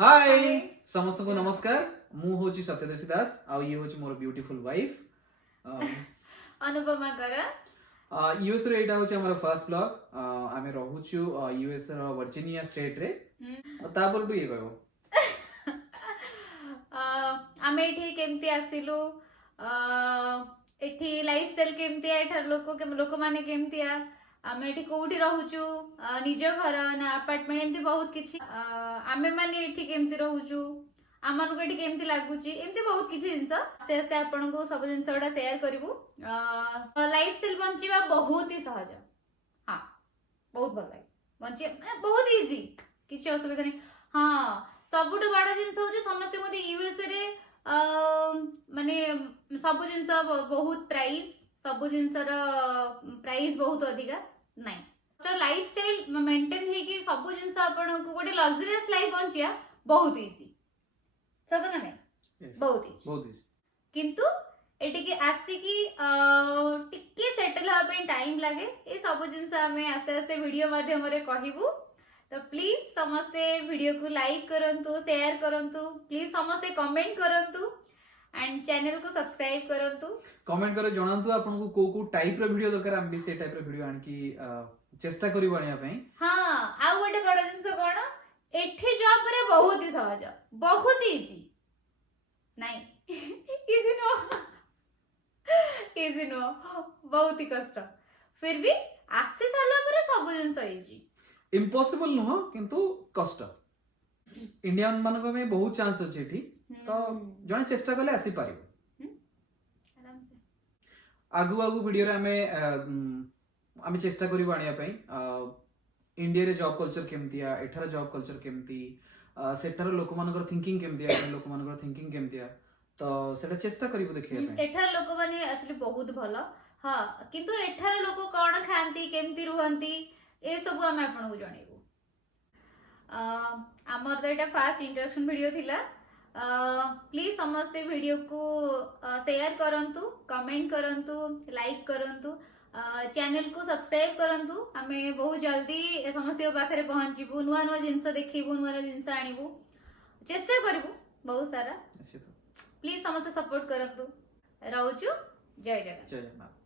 हाय समस्त को नमस्कार मु होची सत्यदर्शी दास आ ये होची मोर ब्यूटीफुल वाइफ अनुपमा कर यूएस रे एटा होची हमर फर्स्ट ब्लॉग आमे रहूछु यूएस रो वर्जिनिया स्टेट रे तापर टू ये कहबो आमे एठी केमती आसिलु एठी लाइफस्टाइल केमती एठार लोक माने केमती आमे एठी कोउठी रहूछु निज घर ना अपार्टमेंट एमती बहुत किछि आमे माने एठी केमती रहूछु आमन को एठी केमती लागुची एमती बहुत किछि जिंस आस्ते आस्ते आपन को सब जिंस ओडा शेयर करिवु लाइफस्टाइल बंचिबा बहुत ही सहज हां बहुत भल लागे बंची बहुत इजी किछि असुविधा नहीं हां सबुठ बड़ जिनस होची समस्त मते यूएस रे माने सब जिनस बहुत प्राइस सब जिनसर प्राइस बहुत अधिका नहीं तो लाइफस्टाइल मेंटेन हे कि सब जिनस आपन को गोटे लग्जरियस लाइफ बंचिया बहुत इजी सत ना नहीं बहुत इजी किंतु एटिके आसिकी टिके सेटल होगा पे टाइम लगे ये सब जिनस आमे आस्ते आस्ते वीडियो माध्यम रे कहिबु तो प्लीज समस्ते वीडियो को लाइक करंतु शेयर करंतु प्लीज समस्ते कमेंट करंतु एंड चैनल को सब्सक्राइब करंतु कमेंट करे जणांतु आपन को को टाइप रो वीडियो दरकार हम भी से टाइप रो वीडियो आनकी चेष्टा करिव आनिया पई हां आ गोटे बड़ जिंस कोन एठी जॉब करे बहुत ही सहज बहुत इजी नहीं इजी नो इजी नो बहुत ही कष्ट फिर भी आसी साला पर सब जिंस इजी इम्पॉसिबल नुह किंतु कष्ट इंडियन मान को में बहुत चांस अछि एठी तो जने चेष्टा करले आसी पारिबो आराम से आगु आगु वीडियो रे हमें चेष्टा करिबो आनिया पई इंडिया रे जॉब कल्चर केमतिया एठार जॉब कल्चर केमती सेठार लोक मानकर थिंकिंग केमतिया लोक मानकर थिंकिंग केमतिया तो सेटा चेष्टा करिबो देखिया पई एठार लोक माने एक्चुअली बहुत भलो हां किंतु एठार लोक कोन खांती केमती रुहंती ए सब हम आपन को जणेबो हमर तो एटा फास्ट इंट्रोडक्शन वीडियो थिला प्लीज समस्ते वीडियो को शेयर करंतु कमेंट करंतु लाइक करंतु चैनल को सब्सक्राइब करंतु हमें बहुत जल्दी समस्त पाखे पहुंचबू नुआ नुआ जिनस देखिबू नुआ नुआ जिनस आनिबू चेष्टा करिबू बहुत सारा प्लीज समस्त सपोर्ट करंतु रहउछु जय जगन्नाथ।